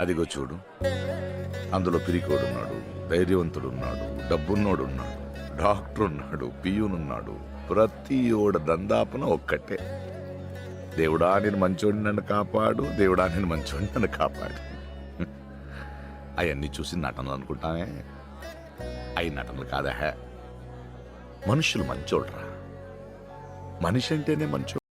అదిగో చూడు. అందులో పిరికోడున్నాడు ధైర్యవంతుడున్నాడు డబ్బున్నోడున్నాడు డాక్టర్ ఉన్నాడు పియూనున్నాడు. ప్రతి ఓడ దందాపన ఒక్కటే. దేవుడా నేను మంచోడిని నన్ను కాపాడు. దేవుడా నేను మంచోడిని నన్ను కాపాడు. అవన్నీ చూసి నటనలు అనుకుంటానే అవి నటనలు కాదా మనుషులు మంచోడ్రా మనిషి అంటేనే మంచోడు